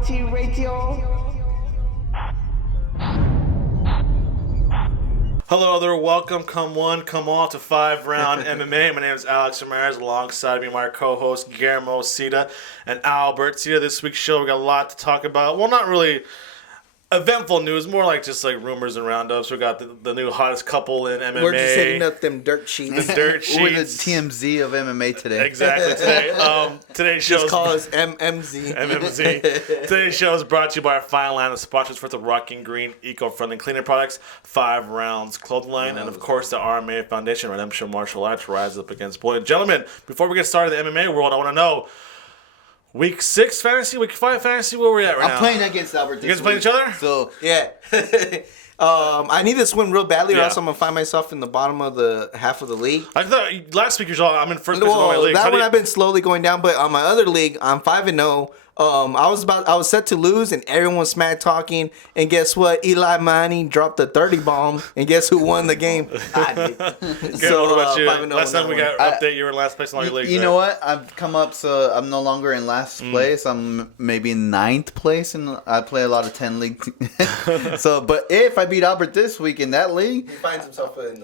Mighty Radio. Hello there, welcome, come one, come all to 5 Round MMA. My name is Alex Ramirez, alongside me my co-host Guillermo Cita and Albert Cita. This week's show, we got a lot to talk about. Well, not really eventful news, more like just like rumors and roundups. We got the new hottest couple in MMA. We're just hitting up them dirt sheets. The dirt sheets. We're the TMZ of MMA today. Exactly. Today's show just call us MMZ. MMZ. Today's show is brought to you by our fine line of sponsors for the Rocking Green eco-friendly cleaning products, 5 Rounds clothing line, and of course the RMA Foundation, Redemption Martial Arts, Rise Up Against Bullying. Gentlemen, before we get started in the MMA world, I want to know, Week 6 fantasy, Week 5 fantasy, where we at right now? I'm playing against Albert. You guys playing each other? So Yeah. I need this win real badly, or else I'm gonna find myself in the bottom of the half of the league. I thought last week you saw I'm in first place in my league. That one I've been slowly going down, but on my other league, I'm 5-0. I was set to lose, and everyone was smack talking. And guess what? Eli Manning dropped a 30 bomb, and guess who won the game? I did. So what about you? 5-0 Last time we got an update, you were in last place in all your leagues. you know what? I've come up, so I'm no longer in last place. I'm maybe in 9th place, and I play a lot of 10 league. So, but if I beat Albert this week in that league, He finds himself in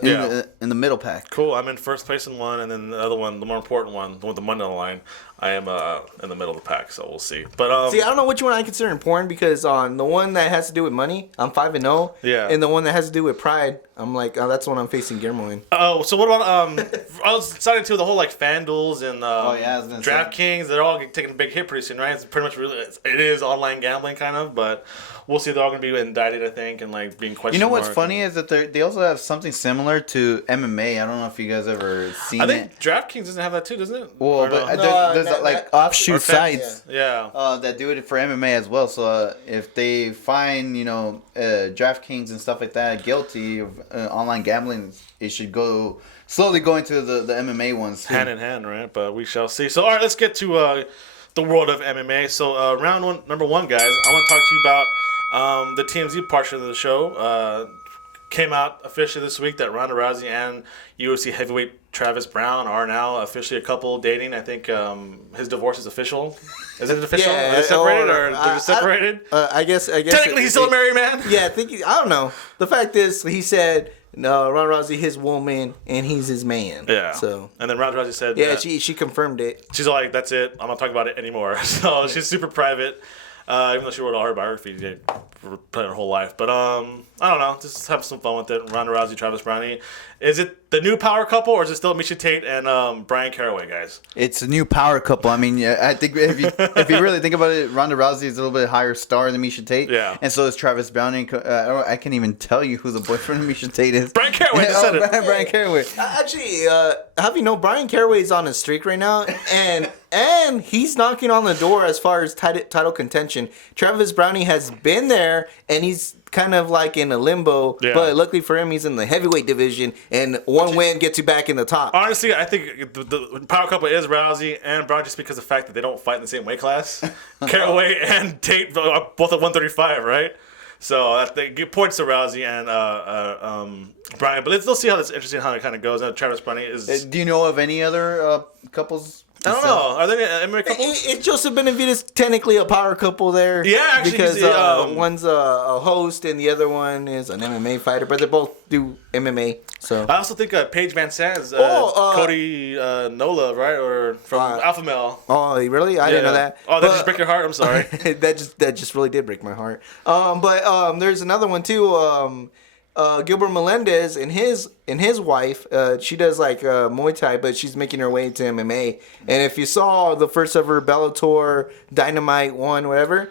the middle pack. Cool. I'm in first place in one, and then the other one, the more important one, the one with the money on the line, I am in the middle of the pack. So we'll see. But see, I don't know which one I consider important, because on the one that has to do with money, I'm 5-0. Yeah. And the one that has to do with pride, I'm like, that's the one I'm facing Guillermo in. oh, so what about I was excited too. The whole like FanDuels and I was gonna say. DraftKings, they're all taking a big hit pretty soon, right? It's pretty much it is online gambling kind of, but we'll see. They're all gonna be indicted, I think, and like being questioned. You know what's funny is that they also have something similar to MMA. I don't know if you guys ever seen I think it. DraftKings doesn't have that too, doesn't it? Well, Or but no? there's like offshoot Or fan- sites. Yeah. that do it for MMA as well. So if they find DraftKings and stuff like that guilty of online gambling, it should slowly go into the MMA ones too. Hand in hand, right? But we shall see. So, all right, let's get to the world of MMA. So, round one, number one, guys. I want to talk to you about the TMZ portion of the show. Came out officially this week that Ronda Rousey and UFC heavyweight Travis Browne are now officially a couple dating. I think his divorce is official. Is it official? Yeah, Are they separated or they're just separated? I guess. Technically, he's still a married man. Yeah, I don't know. The fact is, he said, no, Ronda Rousey, his woman, and he's his man. Yeah. So. And then Ronda Rousey said, Yeah, she confirmed it. she's like, that's it. I'm not talking about it anymore. So she's super private. Even though she wrote all her biography for her whole life. But I don't know. Just have some fun with it. Ronda Rousey, Travis Browne. Is it the new power couple, or is it still Miocic Tate and Brian Caraway, guys? It's a new power couple. I mean, I think if you really think about it, Ronda Rousey is a little bit higher star than Miocic Tate. Yeah. And so is Travis Browne. I can't even tell you who the boyfriend of Miocic Tate is. Brian Caraway just said it. Brian Caraway. Actually, have you know, Brian Caraway is on a streak right now, and he's knocking on the door as far as title contention. Travis Browne has been there, and he's kind of like in a limbo, but luckily for him, he's in the heavyweight division, and one win gets you back in the top. Honestly, I think the power couple is Rousey and Brown, just because of the fact that they don't fight in the same weight class. Caraway and Tate are both at 135, right? So they give points to Rousey and Brian. But let's see how it's interesting how it kind of goes. Travis Browne is. Do you know of any other couples? I don't know. Are they MMA couples? It's Joseph Benavidez technically a power couple there. Yeah, actually, because one's a host and the other one is an MMA fighter, but they both do MMA. So I also think Paige Van Sant is Cody Nola, right, or from Alpha Male. Oh, really? I didn't know that. Oh, that just break your heart. I'm sorry. that just really did break my heart. But there's another one too. Gilbert Melendez and his wife, she does like Muay Thai, but she's making her way into MMA. And if you saw the first ever Bellator Dynamite one, whatever,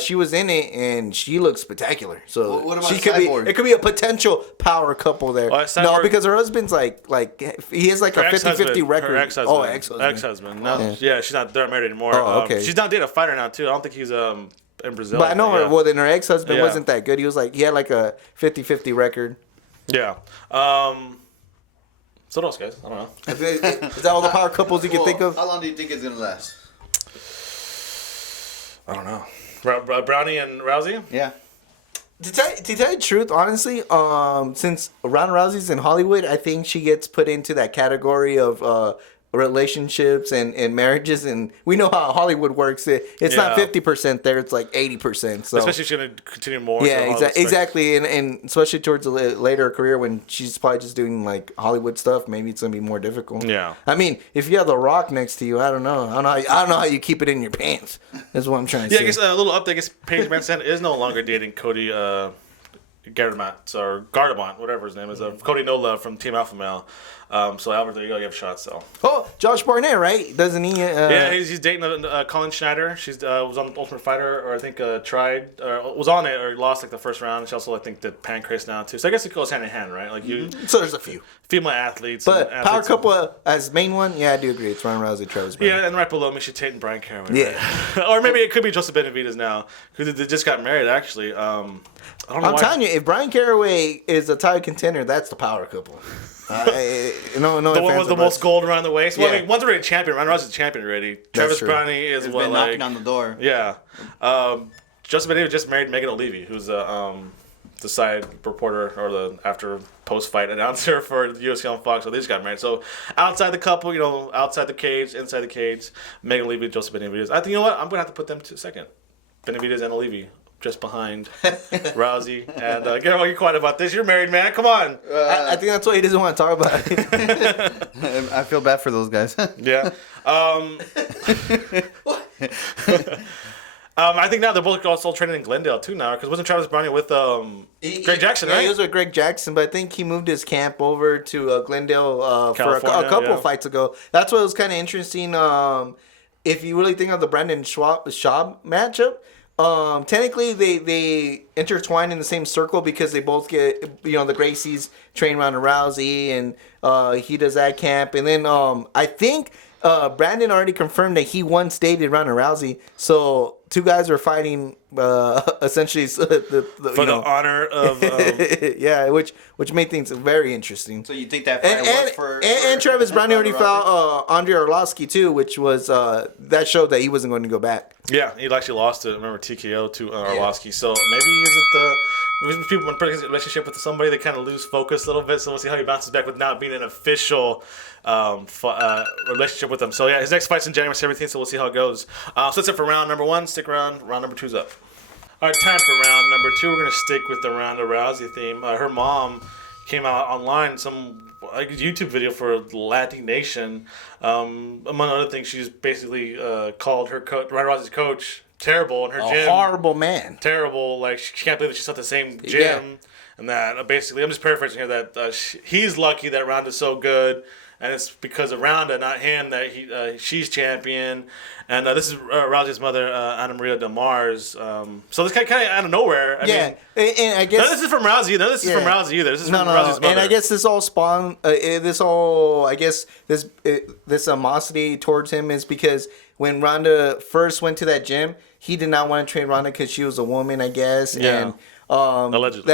she was in it and she looks spectacular. So what about she could Cyborg? it could be a potential power couple there. No, because her husband's like he has like a 50-50 record. Her ex-husband. Oh, ex-husband. No, yeah, she's not. They're married anymore. Oh, okay. She's not dating a fighter now too. I don't think he's in Brazil. But I know her. Well, then her ex-husband Yeah. wasn't that good. He had like a 50-50 record. Yeah. So what else, guys? I don't know. Is that all the power couples you can think of? How long do you think it's gonna last? I don't know. Brownie and Rousey? Yeah. To tell you the truth, honestly, since Ronda Rousey's in Hollywood, I think she gets put into that category of relationships and marriages, and we know how Hollywood works. It's not 50% there; it's like 80%. So especially if she's gonna continue more. yeah, exactly, and especially towards the later career when she's probably just doing like Hollywood stuff, maybe it's gonna be more difficult. Yeah, I mean, if you have The Rock next to you, I don't know how you keep it in your pants. That's what I'm trying to say. I guess a little update. I guess Paige VanZant is no longer dating Cody Gardemont, whatever his name is. Cody No Love from Team Alpha Male. So Albert, there you go. You have a shot. So. Oh, Josh Barnett, right? Doesn't he? Yeah, he's dating Colin Schneider. She's was on Ultimate Fighter, or I think tried, or was on it, or lost like the first round. She also I think did pancreas now too. So I guess it goes hand in hand, right? Like you. So there's a few female athletes. But power couple as main one, yeah, I do agree. It's Ronda Rousey, Travis Browne. Yeah, and right below me, she's Tate and Brian Caraway. Yeah, right? Or maybe it could be Joseph Benavidez now, because they just got married actually. I don't know. I'm telling you, if Brian Caraway is a title contender, that's the power couple. The one with the most gold around the waist. Well, I mean, one's already a champion. Ronda Rousey's a champion already. Travis Browne is He's what been knocking on the door. Yeah. Joseph Benavidez just married Megan O'Leary, who's the side reporter or the after post fight announcer for the UFC on Fox. So they just got married. So outside the couple, outside the cage, inside the cage, Megan O'Leary, Joseph Benavidez. I think I'm gonna have to put them to second. Benavidez and O'Leary. Just behind Rousey. And get all you quiet about this. You're married, man. Come on. I think that's what he doesn't want to talk about. I feel bad for those guys. Yeah. I think now they're both also training in Glendale too now, because wasn't Travis Browne with Greg Jackson, right? Yeah, he was with Greg Jackson, but I think he moved his camp over to Glendale for a couple of fights ago. That's what was kind of interesting. If you really think of the Brandon Schaub matchup, technically they intertwine in the same circle because they both get the Gracies train Ronda Rousey, and he does that camp, and then I think Brandon already confirmed that he once dated Ronda Rousey, so two guys are fighting essentially for the honor of yeah, which made things very interesting. So you think that fight was for Travis Browne already fought Andrei Arlovsky too, which was that showed that he wasn't going to go back. Yeah, he actually lost it. Remember TKO to Arlovsky. So maybe people in a relationship with somebody, they kind of lose focus a little bit. So we'll see how he bounces back with not being an official relationship with them. So yeah, his next fight's in January 17th. So we'll see how it goes. So that's it for round number 1. Stick around. Round number 2's up. All right, time for round number 2. We're gonna stick with the Ronda Rousey theme. Her mom came out online some YouTube video for Latin Nation. Among other things, she's basically called her Ronda Rousey's coach terrible in her gym. A horrible man. Terrible. Like she can't believe that she's at the same gym. Yeah. And that basically, I'm just paraphrasing here, that he's lucky that Ronda's so good, and it's because of Ronda, not him, that she's champion. And this is Rousey's mother, Ana Maria Del Mars. So this kind of out of nowhere. I mean, and I guess none of this is from Rousey. None of this is from Rousey either. This is from Rousey's mother. And I guess this all spawned. This animosity towards him is because when Ronda first went to that gym, he did not want to train Ronda because she was a woman, I guess. Yeah. And allegedly.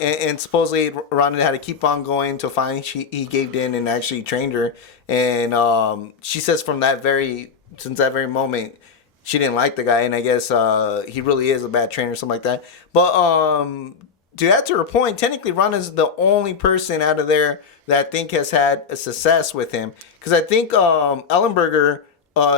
And supposedly Ronda had to keep on going until finally he gave in and actually trained her. And she says since that very moment, she didn't like the guy, and I guess he really is a bad trainer or something like that. But to add to her point, technically Ronda's the only person out of there that I think has had a success with him. Because I think Ellenberger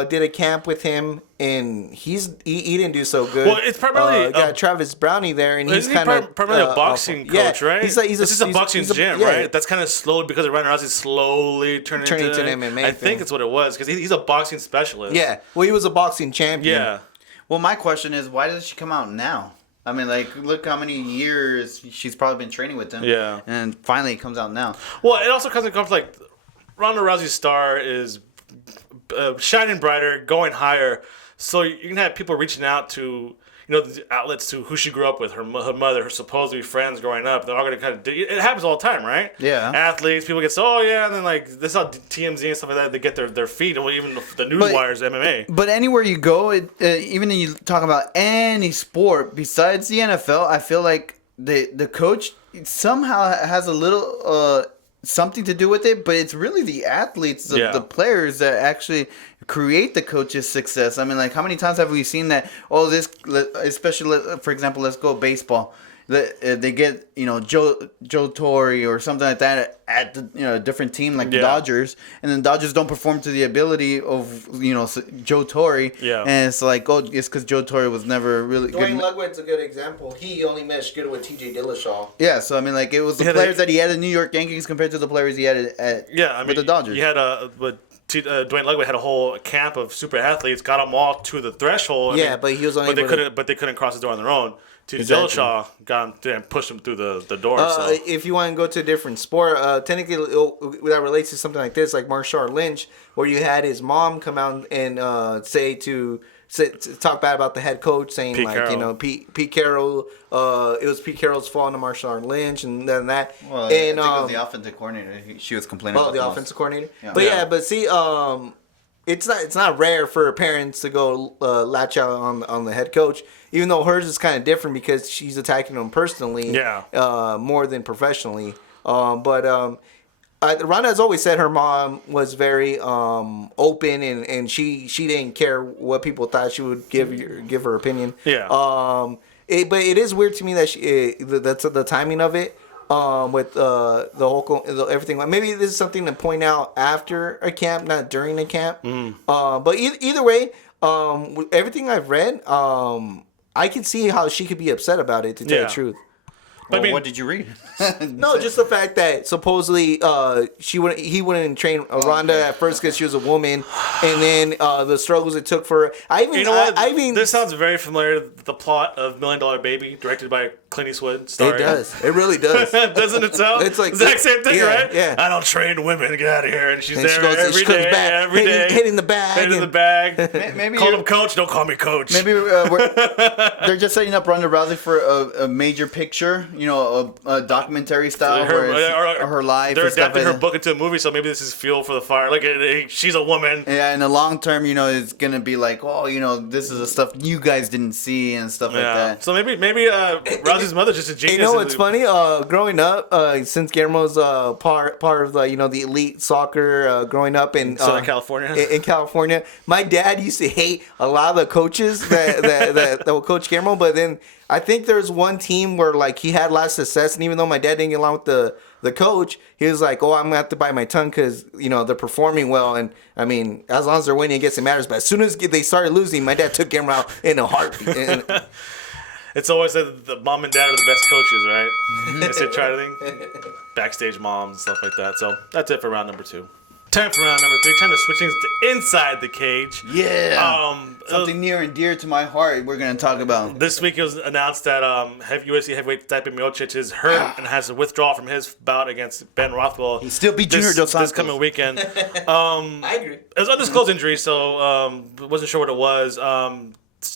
did a camp with him, and he didn't do so good. Well, it's primarily got Travis Browne there, and he's kind of primarily a boxing coach, right? He's a boxing gym, right? That's kind of slowed because of Ronda Rousey slowly turning into an MMA. I think it's what it was, because he's a boxing specialist. Yeah, well, he was a boxing champion. Yeah. Well, my question is, why does she come out now? I mean, like, look how many years she's probably been training with him. Yeah. And finally it comes out now. Well, it also comes like Ronda Rousey's star is shining brighter, going higher. So you can have people reaching out to, the outlets to who she grew up with, her mother, her supposedly friends growing up. They're all going to kind of it happens all the time, right? Yeah. Athletes, people get and then like this is how TMZ and stuff like that, they get their feet, and even the news wires, MMA. But anywhere you go, even when you talk about any sport besides the NFL, I feel like the coach somehow has a little something to do with it, but it's really the athletes, the players that actually create the coach's success. I mean, like, how many times have we seen that? Oh, this, especially for example, let's go baseball. they get Joe Torre or something like that at the, a different team like the Dodgers, and then Dodgers don't perform to the ability of Joe Torre. Yeah. And it's like, oh, it's because Joe Torre was never really good. Dwayne Ludwig's a good example. He only meshed good with T.J. Dillashaw. Yeah, so I mean, like, it was the players that he had in New York Yankees compared to the players he had with the Dodgers. You had Dwayne Ludwig had a whole camp of super athletes, got them all to the threshold. But he was only but they couldn't cross the door on their own. T.J. Dillashaw got him there and pushed him through the door. If you want to go to a different sport, technically that relates to something like this, like Marshawn Lynch, where you had his mom come out and talk bad about the head coach, saying Pete Carroll. Pete Carroll, it was Pete Carroll's fault on Marshawn Lynch, and then that. Well, I think it was the offensive coordinator. She was complaining. Oh, the offensive coordinator. Yeah. But see, it's not rare for parents to go latch out on the head coach, even though hers is kind of different because she's attacking him personally, more than professionally. Ronda has always said her mom was very open and she didn't care what people thought. She would give her opinion. Yeah. But it is weird to me that that's the timing of it. With the whole everything. Maybe this is something to point out after a camp, not during a camp. But either way, with everything I've read, I can see how she could be upset about it. To tell the truth. Well, what did you read? No, just the fact that supposedly he wouldn't train Ronda at first because she was a woman, and then the struggles it took for her. This sounds very familiar to the plot of $1 Million Baby, directed by Clint Eastwood. It does. It really does. Doesn't it sound? It's like exact same thing, right? Yeah. I don't train women. Get out of here. And she's there she goes, every day, hitting the bag. Maybe call him coach. Don't call me coach. Maybe they're just setting up Ronda Rousey for a major picture. A documentary style her life. They're adapting her book into a movie, so maybe this is fuel for the fire. Like she's a woman. Yeah, in the long term, it's gonna be like, this is the stuff you guys didn't see and stuff like that. So maybe Rousey's mother's just a genius. What's funny? Growing up, since Guillermo's part of the the elite soccer, growing up in Southern California. In California, my dad used to hate a lot of the coaches that would coach Guillermo, but then I think there's one team where like he had a lot of success, and even though my dad didn't get along with the coach, he was like, "Oh, I'm gonna have to bite my tongue because they're performing well." And I mean, as long as they're winning, I guess it matters. But as soon as they started losing, my dad took Guillermo out in a heartbeat. It's always that the mom and dad are the best coaches, right? They say try to think backstage moms and stuff like that. So that's it for round number 2. Time for round number 3. Time to switch things to inside the cage. Yeah. Something near and dear to my heart we're going to talk about. This week it was announced that UFC heavyweight Stipe Miocic is hurt and has to withdraw from his bout against Ben Rothwell. He still beat Junior Dos Santos this coming weekend. I agree. It was an undisclosed injury, so wasn't sure what it was.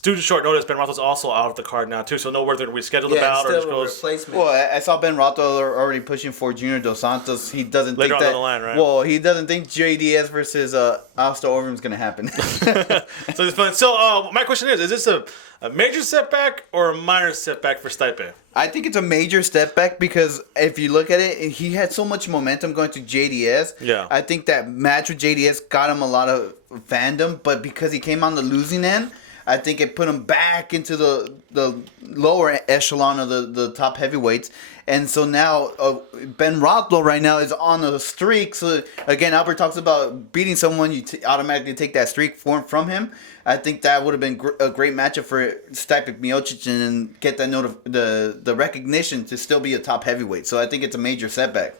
Due to short notice, Ben Rothwell's also out of the card now too, so no word to reschedule the bout or disclose. Well, I saw Ben Rothwell already pushing for Junior Dos Santos. He doesn't later think that. On the line, right? Well, he doesn't think JDS versus Alistair Overeem is going to happen. So it's fun. So my question is this a major setback or a minor setback for Stipe? I think it's a major step back because if you look at it, he had so much momentum going to JDS. Yeah. I think that match with JDS got him a lot of fandom, but because he came on the losing end, I think it put him back into the lower echelon of the top heavyweights. And so now Ben Rothwell right now is on a streak. So again, Albert talks about beating someone, you automatically take that streak from him. I think that would have been a great matchup for Stipe Miocic and get that the recognition to still be a top heavyweight. So I think it's a major setback.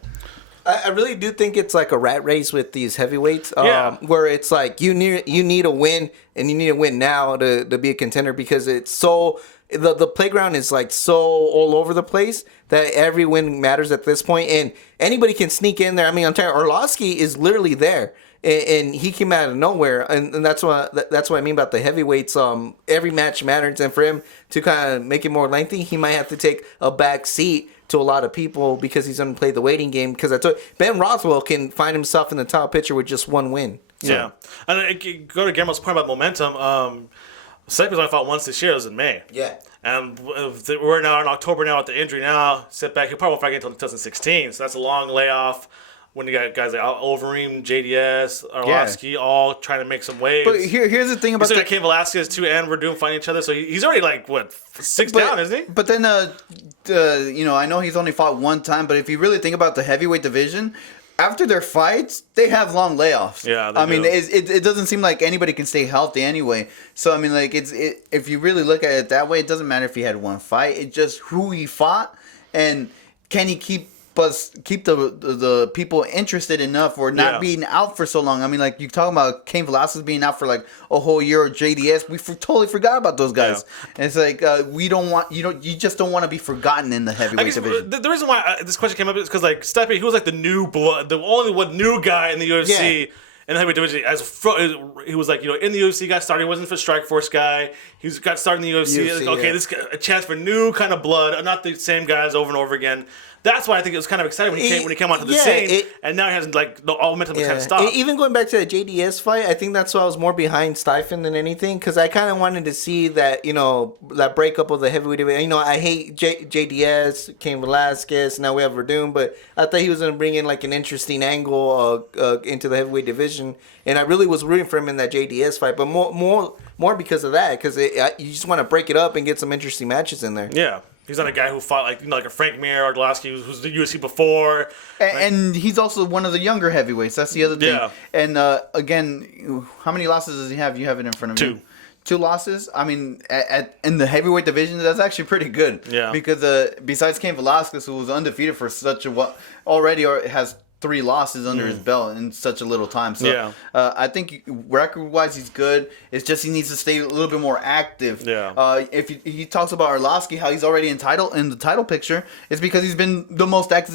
I really do think it's like a rat race with these heavyweights, where it's like you need a win, and you need to win now to be a contender because it's so the playground is like so all over the place that every win matters at this point, and anybody can sneak in there. I mean, I'm telling you, Arlovsky is literally there, and he came out of nowhere, and that's what I mean about the heavyweights. Every match matters, and for him to kind of make it more lengthy, he might have to take a back seat to a lot of people because he's going to play the waiting game. Because Ben Rothwell can find himself in the top picture with just one win. Yeah, and go to Guillermo's point about momentum. Stipe's only fought once this year. It was in May. Yeah. And we're now in October now with the injury now. Setback. He probably won't fight again until 2016. So that's a long layoff. when you got guys like Overeem, JDS, Arlovsky, all trying to make some waves. But here's the thing about that. Cain Velasquez too, and we're doing fighting each other. So he's already like what 6 down, isn't he? But then, I know he's only fought one time, but if you really think about the heavyweight division, after their fights, they have long layoffs. Yeah, I mean, it doesn't seem like anybody can stay healthy anyway. So I mean, like if you really look at it that way, it doesn't matter if he had one fight. It's just who he fought and can he keep the people interested enough or not being out for so long. I mean, like you talking about Cain Velasquez being out for like a whole year, or JDS, we totally forgot about those guys. Yeah. And it's like you just don't want to be forgotten in the heavyweight division. The reason why this question came up is because like Stipe, he was like the new blood, the only one new guy in the UFC. Yeah. In the heavyweight division, he was like, in the UFC, got started. He wasn't for Strikeforce guy. He got started in the UFC. Like, okay, this a chance for new kind of blood, not the same guys over and over again. That's why I think it was kind of exciting when he came onto the scene, and now he has like all momentum kind of stopped. Even going back to the JDS fight, I think that's why I was more behind Stephen than anything, because I kind of wanted to see that that breakup of the heavyweight division. I hate JDS, Cain Velasquez, now we have Verdun, but I thought he was going to bring in like an interesting angle into the heavyweight division, and I really was rooting for him in that JDS fight, but more because of that, because you just want to break it up and get some interesting matches in there. Yeah. He's not a guy who fought like a Frank Mir or Arlovsky, who's the UFC before. And he's also one of the younger heavyweights. That's the other thing. Yeah. And again, how many losses does he have? You have it in front of you. 2 losses. I mean, in the heavyweight division, that's actually pretty good. Yeah. Because besides Cain Velasquez, who was undefeated for such already has 3 losses under his belt in such a little time. So I think record-wise he's good. It's just he needs to stay a little bit more active. Yeah. If he talks about Arlovsky, how he's already in the title picture, it's because he's been the most active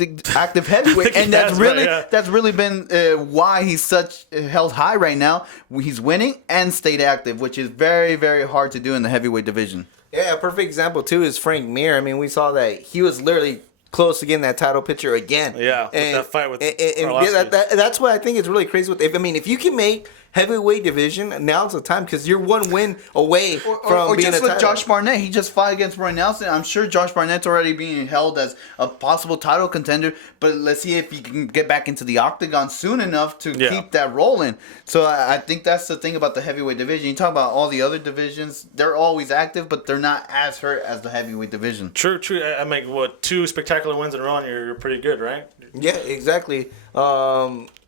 heavyweight, and that's really been why he's held high right now. He's winning and stayed active, which is very, very hard to do in the heavyweight division. Yeah, a perfect example too is Frank Mir. I mean, we saw that he was literally close to getting that title picture again. Yeah, and that fight with that's what I think is really crazy with. If you can make heavyweight division, now's the time, because you're one win away from being just a with title. Josh Barnett. He just fought against Roy Nelson. I'm sure Josh Barnett's already being held as a possible title contender, but let's see if he can get back into the octagon soon enough to keep that rolling. So I think that's the thing about the heavyweight division. You talk about all the other divisions, they're always active, but they're not as hurt as the heavyweight division. True. I mean, 2 spectacular wins in a row, and you're pretty good, right? Yeah, exactly.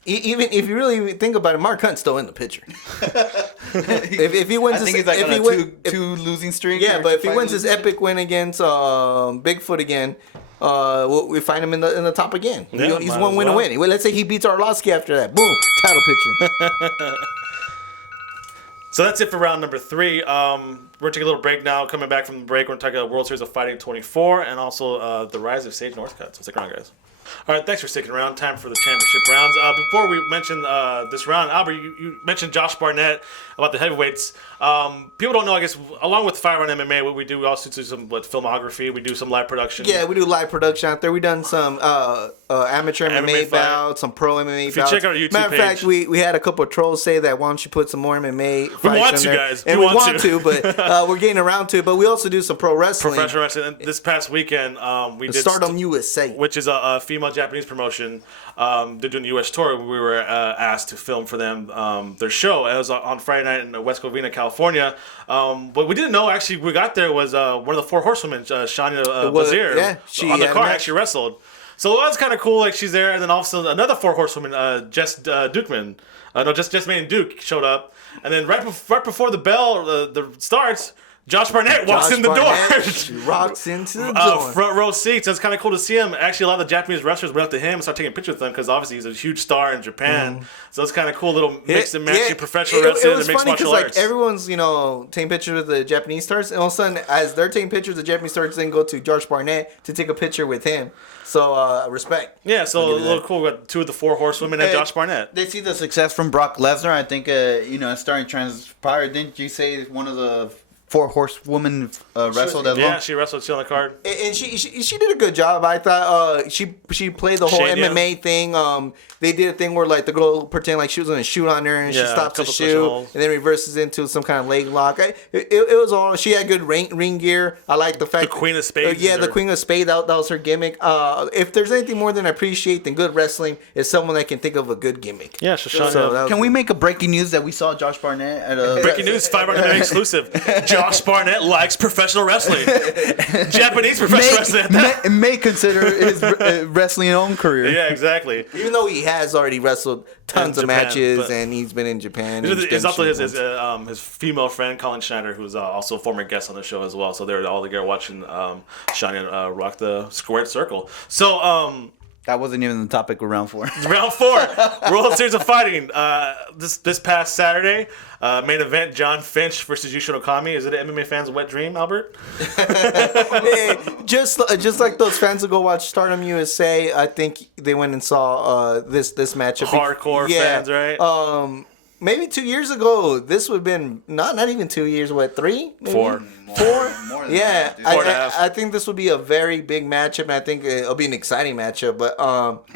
Even if you really think about it, Mark Hunt's still in the picture. if he wins, I think he's like on a two losing streak. Yeah, but if he wins his epic win against Bigfoot again, we find him in the top again. Yeah, he's one win away. Let's say he beats Arlovsky after that. Boom, title picture. So that's it for round number 3. We're going to take a little break now. Coming back from the break, we're going to talk about World Series of Fighting 24 and also the rise of Sage Northcutt. So stick around, guys. All right, thanks for sticking around. Time for the championship rounds. Before we mention this round, Albert, you mentioned Josh Barnett about the heavyweights. People don't know, I guess, along with FiveRoundMMA, what we do, we also do some filmography. We do some live production. Yeah, we do live production out there. We've done some amateur MMA bouts, some pro MMA if bouts. You check out our YouTube Matter of fact, we had a couple of trolls say that, why don't you put some more MMA fights We want on to, there? guys. And we want to, but we're getting around to it. But we also do some pro wrestling. Professional wrestling. And this past weekend, we did Stardom USA, which is a female Japanese promotion. They're doing the U.S. tour. We were asked to film for them their show. It was on Friday night in West Covina, California. What we didn't know, actually, we got there was one of the 4 horsewomen, Shania Bazir, on the card actually wrestled. So it was kind of cool. Like, she's there, and then also another 4 horsewomen, Jess Dukeman. Jess May and Duke showed up, and then right before the bell starts, Josh Barnett walks in the door. She rocks into the door. Front row seats. It's kind of cool to see him. Actually, a lot of the Japanese wrestlers went up to him and started taking pictures with him because obviously he's a huge star in Japan. So it's kind of cool little mix and match professional wrestling and mixed martial arts. Like, everyone's taking pictures with the Japanese stars, and all of a sudden, as they're taking pictures, the Japanese stars then go to Josh Barnett to take a picture with him. So respect. Yeah, so a little cool. We got 2 of the 4 horsewomen and Josh Barnett. They see the success from Brock Lesnar. I think it's starting to transpire. Didn't you say one of the four horsewoman wrestled as well. Yeah, she wrestled. She on the card. And she did a good job. I thought she played the whole Shane, MMA thing. They did a thing where like the girl pretended like she was gonna shoot on her, and she Yeah, stops to couple shoot, switching holes. and then reverses into some kind of leg lock. It was all. She had good ring gear. I like the fact The Queen of Spades. yeah, is the her- Queen of Spades. That was her gimmick. If there's anything more than I appreciate than good wrestling, is someone that can think of a good gimmick. Yeah, Shoshana. So that was- Can we make a breaking news that we saw Josh Barnett at a Breaking news, FiveRoundMMA exclusive. Josh Barnett likes professional wrestling. Japanese professional wrestling at that. may consider his wrestling own career. Yeah, exactly. Even though he has already wrestled tons In of Japan, matches but- and he's been in Japan. There's also his female friend, Colin Schneider, who's also a former guest on the show as well. So they're all together watching Shania rock the squared circle. So That wasn't even the topic of round 4. round 4, World Series of Fighting. This past Saturday, main event: John Finch versus Yushin Okami. Is it an MMA fan's wet dream, Albert? Hey, just like those fans who go watch Stardom USA, I think they went and saw this matchup. Hardcore fans, right? Maybe 2 years ago, this would have been not even 2 years. What, 3? Maybe? 4. 4? More than Yeah, that, dude. Four and a half. I think this would be a very big matchup, and I think it'll be an exciting matchup. But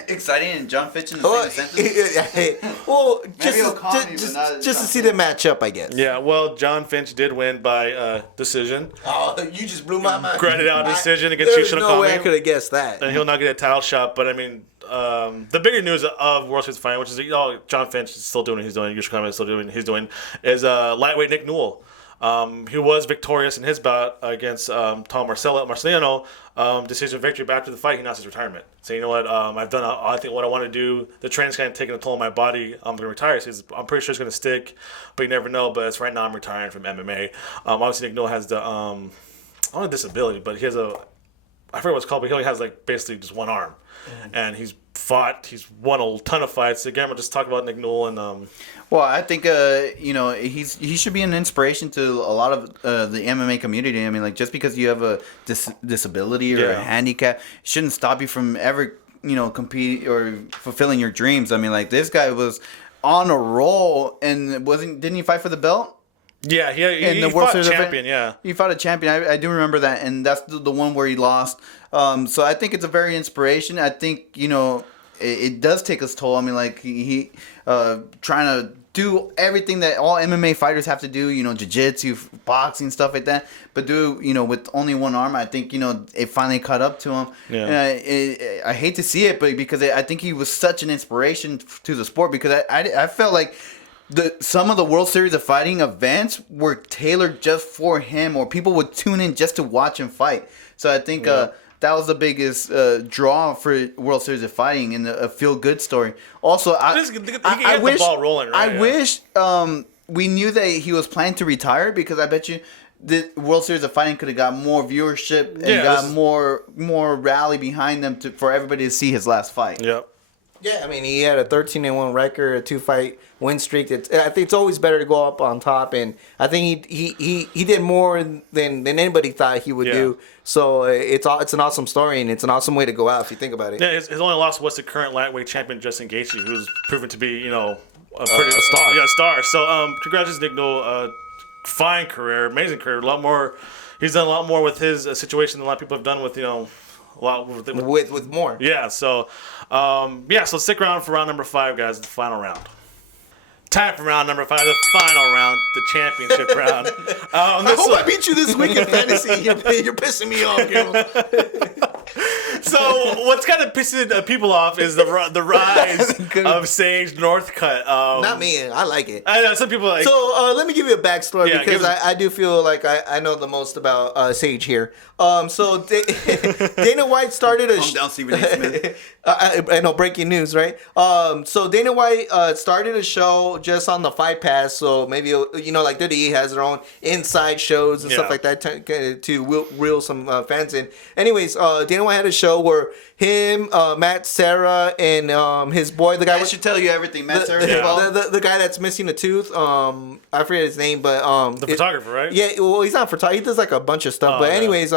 Exciting and John Fitch in the same sentence. well, Maybe Okami, but not just to see the matchup, I guess. Yeah, well, John Finch did win by decision. Oh, you just blew my mind. Granted out decision against There's Yushin no way I Okami. could have guessed that. And he'll not get a title shot. But I mean, the bigger news of World Series of Fighting, which is John Finch is still doing what he's doing, Yushin Okami is still doing what he's doing, is lightweight Nick Newell. He was victorious in his bout against Tom Marcelino. Decision victory. But after the fight, he announced his retirement. So you know what? I've done. I think what I want to do. The training's kind of taking a toll on my body. I'm going to retire. So I'm pretty sure it's going to stick, but you never know. But it's right now. I'm retiring from MMA. Obviously, Nick Newell has the not a disability, but he has a. I forget what it's called, but he only has like basically just one arm, and he's fought. He's won a ton of fights. Again, we'll just talk about Nick Newell and. Well, I think he should be an inspiration to a lot of the MMA community. I mean, like just because you have a disability or a handicap shouldn't stop you from ever compete or fulfilling your dreams. I mean, like this guy was on a roll and didn't he fight for the belt? Yeah, he the World fought Series of champion. Yeah, he fought a champion. I do remember that, and that's the one where he lost. So I think it's a very inspiration. I think it does take its toll. I mean, like he trying to do everything that all MMA fighters have to do. Jiu-jitsu, boxing, stuff like that. But with only one arm, I think it finally caught up to him. Yeah. And I hate to see it, but because I think he was such an inspiration to the sport. Because I felt like. Some of the World Series of Fighting events were tailored just for him, or people would tune in just to watch him fight. So I think that was the biggest draw for World Series of Fighting and a feel-good story. Also, I wish the ball rolling. Right? I wish we knew that he was planning to retire, because I bet you the World Series of Fighting could have got more viewership and got more rally behind them for everybody to see his last fight. Yep. Yeah, I mean, he had a 13-1 record, a 2-fight win streak. I think it's always better to go up on top, and I think he did more than anybody thought he would do. So it's an awesome story, and it's an awesome way to go out if you think about it. Yeah, his only loss was the current lightweight champion Justin Gaethje, who's proven to be a star. Yeah, a star. So congratulations, Nick Newell. Fine career, amazing career. A lot more. He's done a lot more with his situation than a lot of people have done with a lot with more. Yeah, so so stick around for round number 5, guys. The final round. Time for round number 5, the final round, the championship round. I hope I beat you this week in fantasy. You're pissing me off, Gil. So what's kind of pissing people off is the rise of Sage Northcutt. Not me. I like it. I know some people like. So let me give you a backstory, Yeah, because I do feel like I know the most about Sage here. So Dana White started a Calm down, Stephen A. Smith. I know, breaking news, right? So Dana White started a show just on the Fight Pass. So maybe like WWE has their own inside shows and stuff like that to reel some fans in. Anyways, Dana White had a show where him, Matt Serra, and his boy, the guy I should tell you everything, Matt Serra. the guy that's missing a tooth. I forget his name, but the photographer, right? Yeah, well, he's not photographer. He does like a bunch of stuff. But anyways,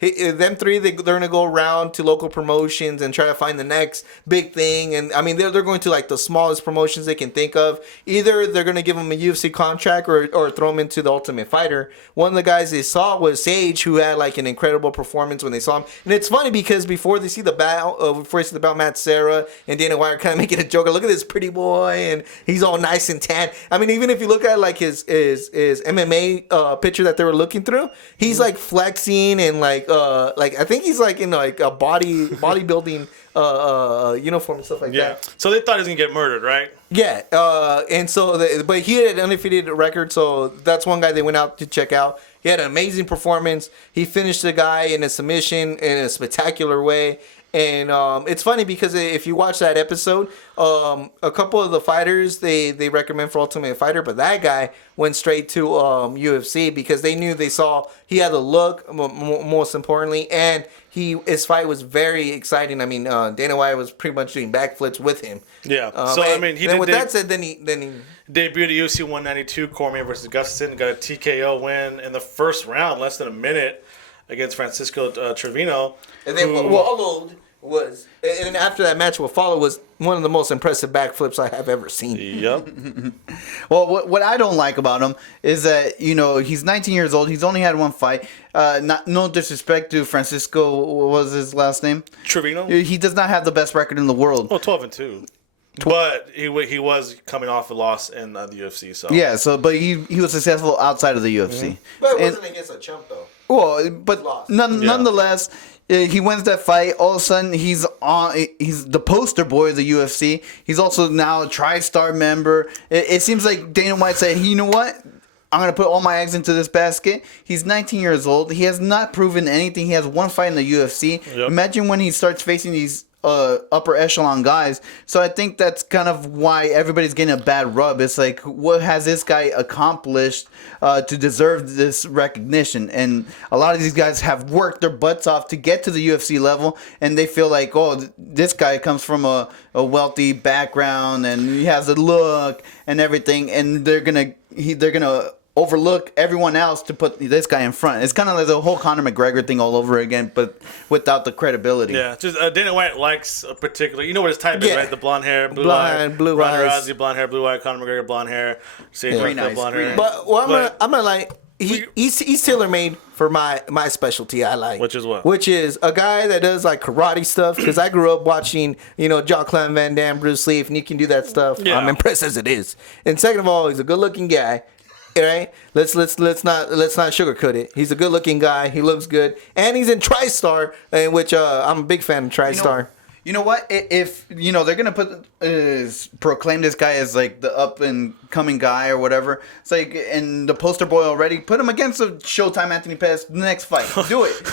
them three, they're going to go around to local promotions and try to find the next big thing. And I mean, they're going to like the smallest promotions they can think of. Either they're going to give him a UFC contract or throw him into the Ultimate Fighter. One of the guys they saw was Sage, who had like an incredible performance when they saw him. And it's funny because before they see the battle, Matt Serra and Dana White are kind of making a joke. Look at this pretty boy, and he's all nice and tan. I mean, even if you look at like his MMA picture that they were looking through, he's like flexing and like I think he's like in like a bodybuilding uniform and stuff like that. So they thought he was gonna get murdered, right? Yeah, and so but he had an undefeated record, so that's one guy they went out to check out. He had an amazing performance. He finished the guy in a submission in a spectacular way. And it's funny because if you watch that episode, a couple of the fighters they recommend for Ultimate Fighter, but that guy went straight to UFC because they saw he had the look, most importantly, and his fight was very exciting. I mean, Dana White was pretty much doing backflips with him. Yeah. So I mean, with that said, then he debuted at UFC 192, Cormier versus Gustafsson, got a TKO win in the first round, less than a minute, against Francisco Trevino. And then what followed was, and after that match, what followed was one of the most impressive backflips I have ever seen. Yep. Well, what I don't like about him is that, he's 19 years old. He's only had one fight. No disrespect to Francisco, what was his last name? Trevino? He does not have the best record in the world. Well, 12-2. But he was coming off a loss in the UFC, so. Yeah, but he was successful outside of the UFC. Mm-hmm. But it wasn't against a chump, though. Well, but nonetheless, he wins that fight. All of a sudden, he's the poster boy of the UFC. He's also now a TriStar member. It seems like Dana White said, you know what? I'm going to put all my eggs into this basket. He's 19 years old. He has not proven anything. He has one fight in the UFC. Yep. Imagine when he starts facing these upper echelon guys. So I think that's kind of why everybody's getting a bad rub. It's like, what has this guy accomplished to deserve this recognition? And a lot of these guys have worked their butts off to get to the UFC level, and they feel like, this guy comes from a wealthy background and he has a look and everything, and they're gonna overlook everyone else to put this guy in front. It's kind of like the whole Conor McGregor thing all over again, but without the credibility. Yeah, just Dana White likes a particular. You know what his type is, right? The blonde hair, blue eyes. Blue eyes. Rousey, blonde hair, blue eye. Conor McGregor, blonde hair. Sage Northcutt, blonde hair. But I'm gonna like. He's tailor made for my specialty. I like, which is what? Which is a guy that does like karate stuff. Because I grew up watching, Jean-Claude Van Damme, Bruce Lee. If he can do that stuff, I'm impressed as it is. And second of all, he's a good-looking guy. Right? Let's not sugarcoat it. He's a good-looking guy. He looks good, and he's in TriStar, which I'm a big fan of TriStar. You know what? If they're gonna proclaim this guy as like the up and coming guy or whatever, it's like, and the poster boy already, put him against a Showtime Anthony Pettis the next fight. Do it.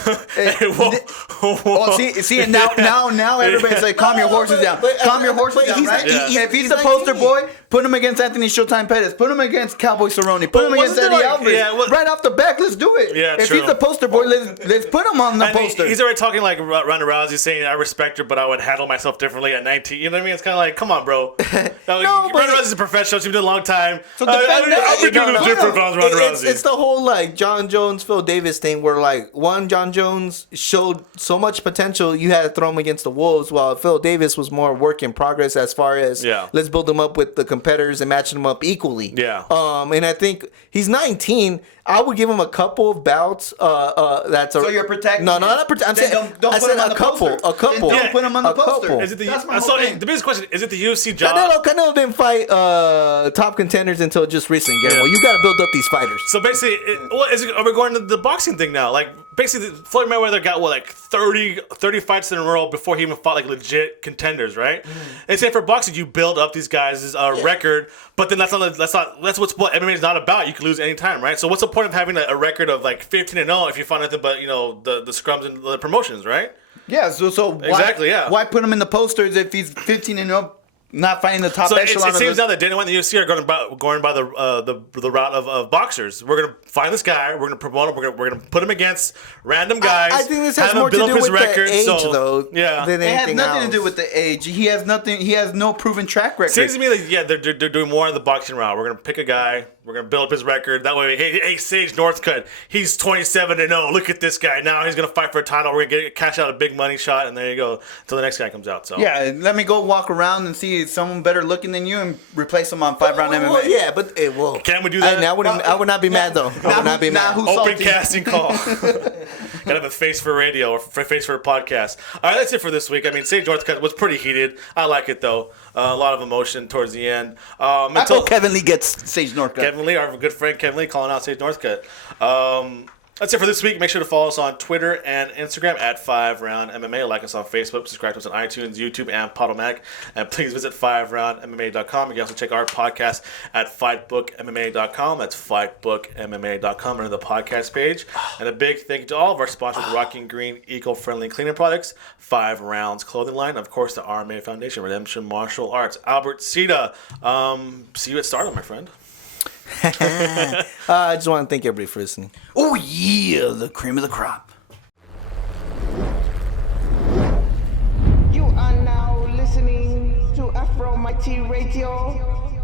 See, and now everybody's like, calm your horses down. Calm your horses down. Right? If he's the poster boy, put him against Anthony Showtime Pettis. Put him against Cowboy Cerrone. Put him against Eddie Alvarez. Right off the back, let's do it. Yeah, if he's the poster boy, let's put him on the poster. He's already talking like Ronda Rousey, saying, I respect her, but I would handle myself differently at 19. You know what I mean? It's kind of like, come on, bro. Ronda Rousey's a professional. She's been doing a long time. So it's the whole like John Jones, Phil Davis thing where like John Jones showed so much potential you had to throw him against the wolves, while Phil Davis was more work in progress as far as let's build him up with the competitors and matching them up equally. Yeah. And I think he's 19. I would give him a couple of bouts. So you're protecting? No, not protecting. I'm saying don't put him on the poster. A couple. Don't put him on the poster. Is it the biggest question? Is it the UFC job? Canelo didn't fight top contenders until just recently. Well, you got to build up these fighters. So basically, are we going to the boxing thing now? Like basically, Floyd Mayweather got 30 fights in a row before he even fought like legit contenders, right? And say for boxing, you build up these guys' record, but then that's what MMA is not about. You can lose any time, right? So what's the point of having a record of like 15-0 if you find nothing but the scrums and the promotions, right? Yeah. So exactly, why put him in the posters if he's 15-0 not fighting the top So it echelon. seems now that Dana White and the UFC are going by the route of boxers. We're going to find this guy. We're going to promote him. We're going to put him against random guys. I think this has have him more to build do up his with record, the age, so, though, yeah. than It has anything nothing else. to do with the age. He has nothing. He has no proven track record. Seems to me like they're doing more on the boxing route. We're gonna pick a guy. We're gonna build up his record. That way, hey, Sage Northcutt, he's 27-0. Look at this guy. Now he's gonna fight for a title. We're gonna cash out a big money shot, and there you go until the next guy comes out. So Yeah, let me go walk around and see someone better looking than you and replace him on 5 Round MMA. Well, yeah, but well, Can we do that? I would not be mad though. I would not be mad. who's Open salty? casting call. Gotta have a face for radio or face for a podcast. All right, that's it for this week. I mean, Sage Northcutt was pretty heated. I like it though. A lot of emotion towards the end. I Until hope Kevin Lee gets Sage Northcutt. Kevin Lee, our good friend Kevin Lee, calling out Sage Northcutt. That's it for this week. Make sure to follow us on Twitter and Instagram at FiveRoundMMA. Like us on Facebook. Subscribe to us on iTunes, YouTube, and Podomatic. And please visit FiveRoundMMA.com. You can also check our podcast at FightBookMMA.com. That's FightBookMMA.com under the podcast page. And a big thank you to all of our sponsors, Rocking Green Eco-Friendly Cleaning Products, 5 Rounds Clothing Line, and of course the RMA Foundation, Redemption Martial Arts. Albert Cita, see you at Stardom, my friend. I just want to thank everybody for listening. Oh yeah, the cream of the crop. You are now listening to FRMMA Radio.